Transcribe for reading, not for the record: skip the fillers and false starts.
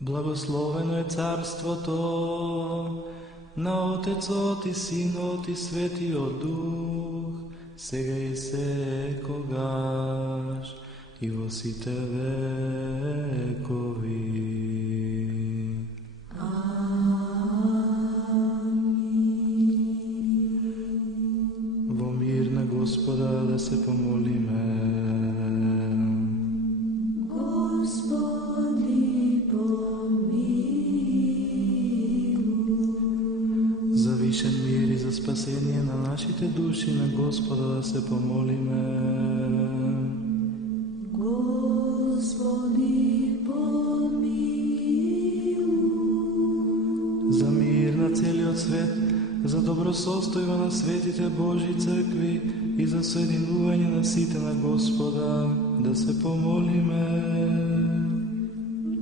Благословено е царството на Отецот и Синот и Светиот Дух, сега и секогаш и во сите векови. Во мир на Господа да се помолиме. Господи, помилуй. За вишен мир и за спасение на нашите души на Господа да се помолиме. Господи, помилуй. За мир на целиот свет, за добросостојба на светите Божји цркви и за соединување на сите на Господа да се помолиме.